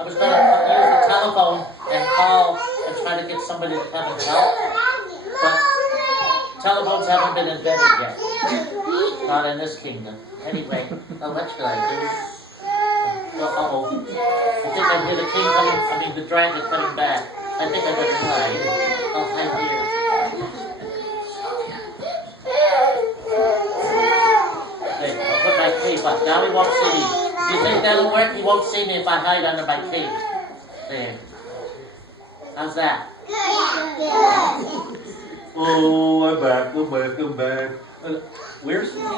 I was going to use the telephone and call and try to get somebody to come and help, but telephones haven't been invented yet. Not in this kingdom. Anyway, what should I do? Uh-oh. I think I hear the king coming, the dragon coming back. I think I better hide. I'll hide here. Okay, I'll put my cape up. Now he won't see me. Do you think that'll work? He won't see me if I hide under my cape. There. How's that? Oh, I'm back. Where's the king?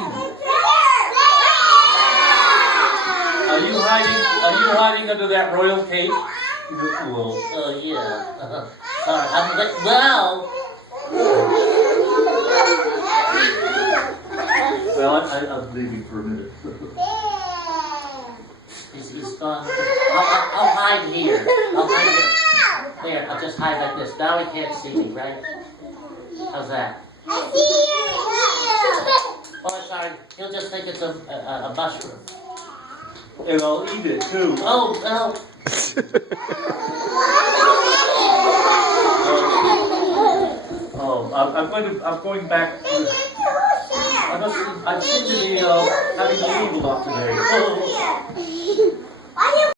Are you hiding under that royal cape? Well, yeah. Sorry, I'm well. Well, I'm leaving for a minute. He's gone. I'll hide here. I'll hide here. There, I'll just hide like this. Now he can't see me, right? How's that? I see you. Oh, sorry. He'll just think it's a mushroom. And I'll eat it too. Oh, no. Oh, I'm going back. I seem to be having a little lot today. Oh.